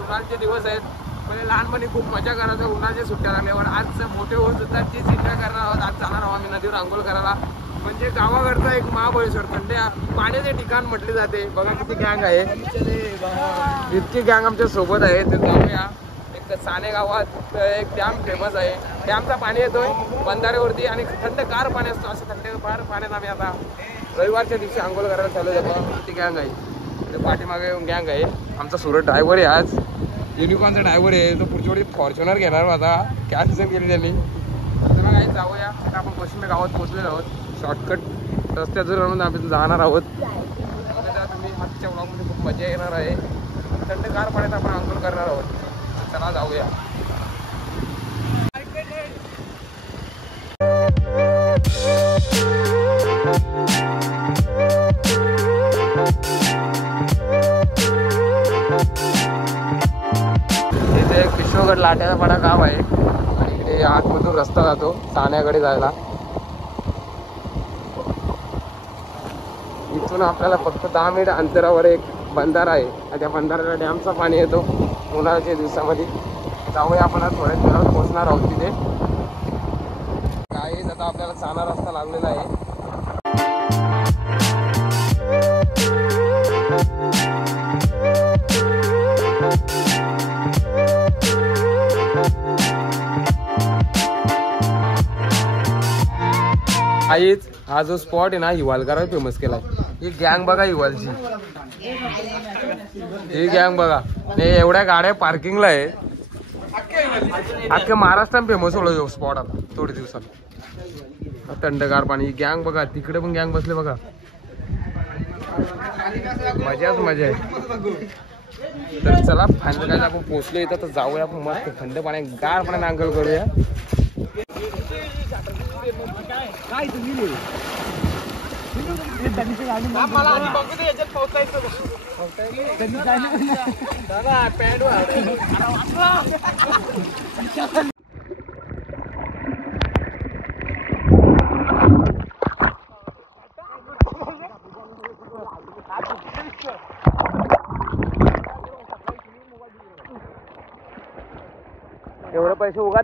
उन्हाळ्याचे दिवस आहेत. पहिले लहानपणी खूप मजा करायचो उन्हाळ्याच्या सुट्ट्या लागल्यावर. आज मोठे होत सुद्धा तीच एन्जॉय करणार आहोत. आज जाणार आहोत आम्ही नदीवर आंघोळ करायला. म्हणजे गावाकडचं एक महाबळेश्वर थंड पाण्याचे ठिकाण म्हटले जाते. बघा किती गँग आहे, इतकी गँग आमच्या सोबत आहे. तर जाऊया. एक साने गावात एक डॅम फेमस आहे. डॅमचा पाणी येतोय बंधाऱ्यावरती आणि थंडगार पाणी असतो. असं थंडगार पाण्यात आम्ही आता रविवारच्या दिवशी आंघोळ करायला चालू जातो. किती गँग आहे. पाठीमागे गँग आहे. आमचा सुरत ड्रायव्हर आहे, आज युनिकॉर्नचा ड्रायव्हर आहे. तो पुढच्या वेळी फॉर्च्युनर घेणार होता, कॅन्सल केली त्यांनी. तर काही जाऊया. आता आपण पश्चिम गावात पोहोचलेलो आहोत. शॉर्टकट रस्त्याचं राहून आम्ही जाणार आहोत. तुम्ही आजच्या ब्लॉगमध्ये खूप मजा येणार आहे. थंडगार पाण्यात आपण आंघोळ करणार आहोत. चला जाऊया. इथे एक विश्वगड लाट्याचा पाडा गाव आहे आणि इकडे आतमधून रस्ता जातो ठाण्याकडे जायला. इथून आपल्याला फक्त 10 मिनिट अंतरावर एक बंधारा आहे आणि त्या बंधाऱ्याला डॅमचा पाणी येतो उन्हाळ्याच्या दिवसामध्ये. जाऊया आपण आज थोड्याच वेळात पोहोचणार आहोत तिथे. काही आता आपल्याला चांगला रस्ता लागलेला आहे. आईच हा जो स्पॉट आहे ना हिवालकरांनी फेमस केलाय. ही गँग बघा हिवालची, ही गँग बघा. एवढ्या गाड्या पार्किंगला आहे. अख्ख्या महाराष्ट्रात फेमस होईल स्पॉट आता थोड्या दिवसात. थंडगार पाणी. गँग बघा, तिकडे पण गँग बसले बघा. मजाच मजा आहे. तर चला फायनल काय आपण पोहोचलो इथं, तर जाऊया आपण मस्त थंड पाण्या गार पाण्याने आंघोळ करूया. एवढे पैसे उगा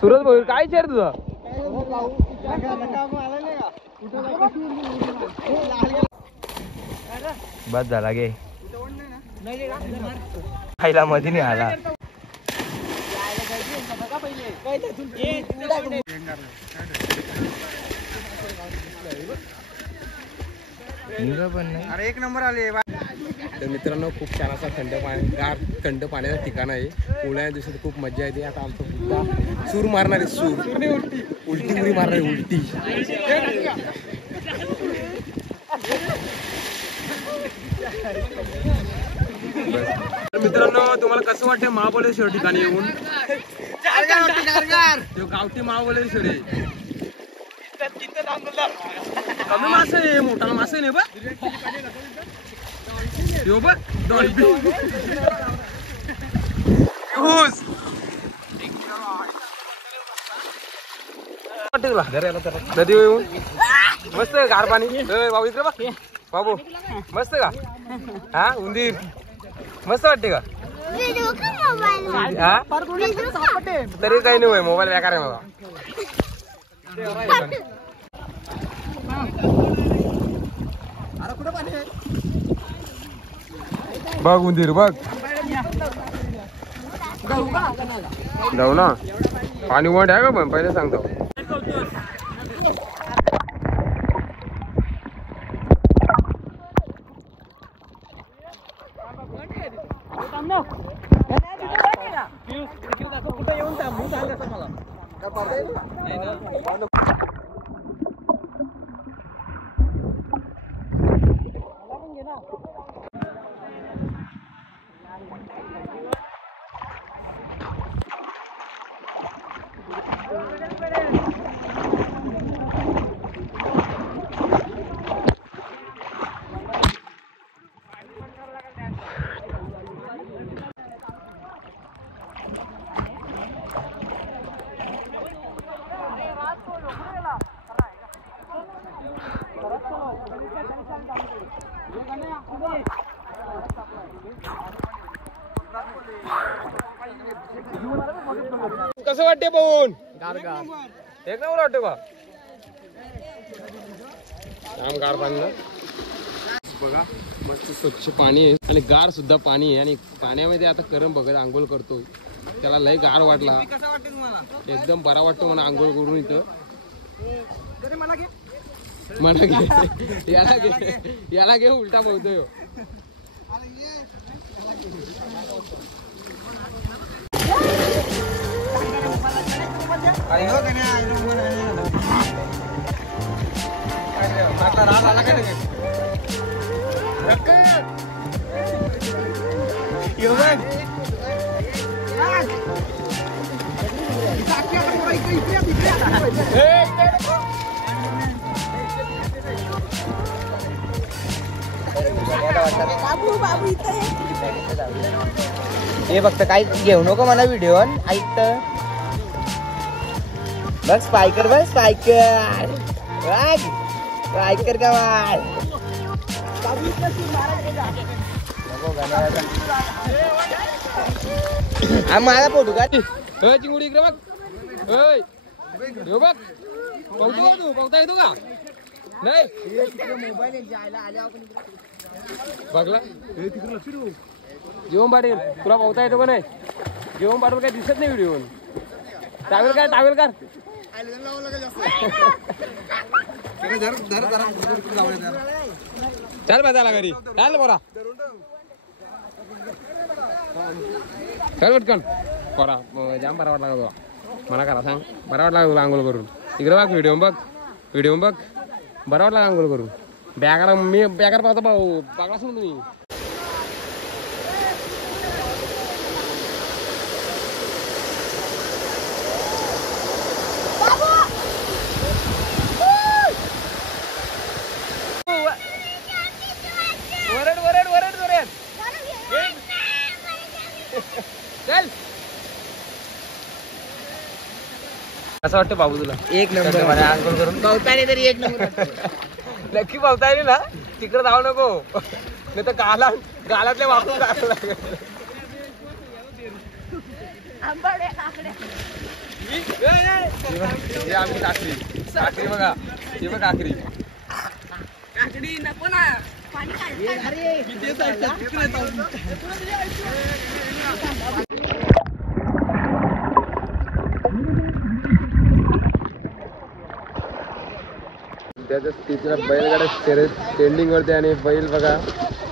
सुरत भाऊ काय चेर तुझा बस झाला गे खायला मध्ये नाही आला. अरे एक नंबर आले. तर मित्रांनो खूप छान असा थंड पाण्याचं ठिकाण आहे. उन्हाळ्या दिवसात खूप मजा येते. आता आमचा बुद्धा सूर मारणार आहे. सूर उलटी उडी मारणार आहे. उलटी मित्रांनो तुम्हाला कसं वाटतं महाबळेश्वर ठिकाणी येऊन? गावठी महाबळेश्वर आहे. कमी मासा आहे, मोठा मासा नाही बा. नदी येऊन मस्त गार पाणी. बाबू इकडे बघ बाबू, मस्त का? हा उंदीर मस्त वाटते का? हा तरी काही नाही. मोबाईल बेकार आहे मला. बघ उंदीर बघ. जाऊ ना पाणी वाट आहे का पण पहिले सांगतो. कुठे येऊन कसं वाटते पाहून? एक नंबर वाटते बा. गार पाणी ना बघा, मस्त स्वच्छ पाणी आहे आणि गार सुद्धा पाणी आहे. आणि पाण्यामध्ये आता करम बघत आंघोळ करतोय, त्याला लय गार वाटला. कसं वाटते तुम्हाला? एकदम बरा वाटतो मला आंघोळ करून इथं. मला घे याला घे उलटा बोलतोय. हे फक्त काही घेऊ नको मला व्हिडिओ ऐक बघ. स्पायकर बघ, स्पायकर स्पायकर का माझा फोटो का चिंगुडी इकडे बघ. बघ पावतो तू, पावता येतो का नाही? बघला जेवण पाटील, तुला पावता येतो का नाही? जेवण पाटील काय दिसत नाही व्हिडिओ. टावेल कर चल बसायला घरी, चाल बरा चल पटकन. बरा जाम बरा वाटला तुला, मला करा सांग. बरा वाटला तुला आंघोळ करून? इकडे बघ व्हिडिओ बघ, बरा वाटला आंघोळ करून? बॅगाला मी बॅगार पाहतो भाऊ, पागला सांग तुम्ही. असं वाटतं बाबू तुला? एक नंबर मला आंघोळ करून पावताने तरी एक नंबर. नक्की पावता येईल ना? तिकडे जाऊ नको, नाही तर गालातल्या वापरून टाकलं लागेल. आम्ही काकरी बघा, हे बघ काकरी नको ना. त्याच्या तिथला बैलगाड्या ट्रेंडिंग वरती आणि बैल बघा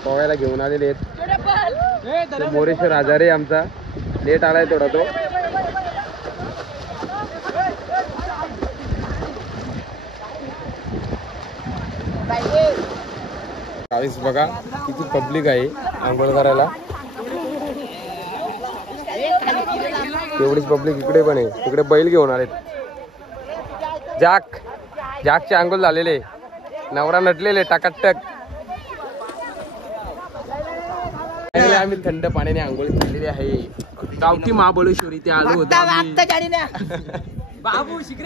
पोहायला घेऊन आलेले आहेत. मोरेश्वर आजारी आमचा लेट आलाय थोडा तो. गावीस बघा किती पब्लिक आहे आंघोळ करायला. तेवढीच पब्लिक इकडे पण आहे. तिकडे बैल घेऊन आलेत. जाकचे आंघोळ झालेले, नवरा नटलेले टाकाटक. आम्ही थंड पाण्याने आंघोळ केलेली आहे. गावठी महाबळेश्वर इथे आलो होतो.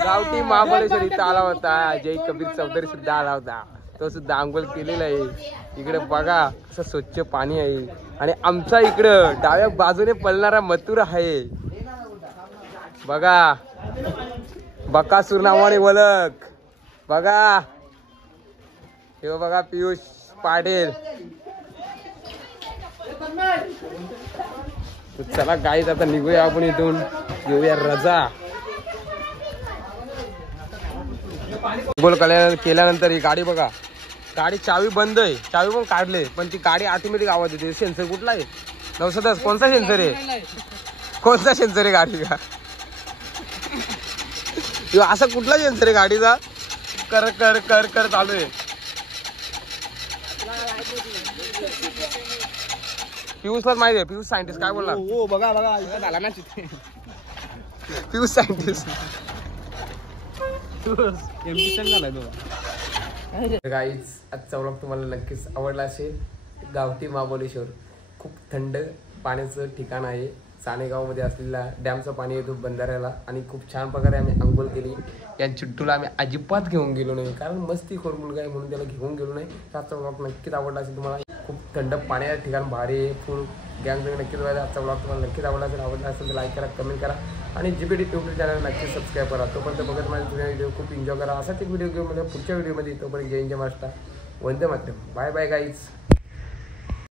गावठी महाबळेश्वर इथे आला होता. जय कबीर चौधरी सुद्धा आला होता, तो सुद्धा आंघोळ केलेला आहे. इकडे बघा असं स्वच्छ पाणी आहे. आणि आमचा इकडं डाव्या बाजूने पळणारा मथुरा आहे बघा. बकासूर नावाने ओळख बघा. हे बघा पियुष पाटील. चला गाईज आता निघूया आपण इथून, घेऊया रजा. गोल केल्यानंतर ही गाडी बघा, गाडी चावी बंद आहे, चावी पण काढले पण ती गाडी ऑटोमॅटिक आवाज येते. सेन्सर कुठला आहे? 910. कोणता सेन्सर आहे? कोणता सेन्सर आहे गाडी का? असा कुठला सेन्सर आहे गाडीचा कर कर कर कर चालू आहे. पियुषलाच माहिती आहे. पियुष सायंटिस्ट काय बोलला? हो बघा बघा इथं झाला ना पियुष सायंटिस्ट. गाईज आजचा व्लॉग तुम्हाला नक्कीच आवडला असेल. गावठी महाबळेश्वर खूप थंड पाण्याचं ठिकाण आहे. सानेगावमध्ये असलेला डॅमचं पाणी येतो बंधाऱ्याला आणि खूप छान प्रकारे आम्ही अंघोळ केली. या चिट्टूला आम्ही अजिबात घेऊन गेलो नाही कारण मस्तीखोर मुलगा आहे म्हणून त्याला घेऊन गेलो नाही. आजचा व्लॉग नक्कीच आवडला असेल तुम्हाला. खूप थंड पाण्याचं ठिकाण भारी आहे. फुल गँग नक्कीच बघा. आजचा व्लॉग तुम्हाला नक्कीच आवडला असेल तर लाईक करा, कमेंट करा आणि जीपीडी यूट्यूब चॅनल नक्कीच सबस्क्राईब करा. तोपर्यंत बघत माझे जुन्या व्हिडिओ खूप एन्जॉय करा. असाच एक व्हिडिओ घेऊन पुढच्या व्हिडिओमध्ये तोपर्यंत जय महाराष्ट्र. वंदे मातरम. Bye bye guys.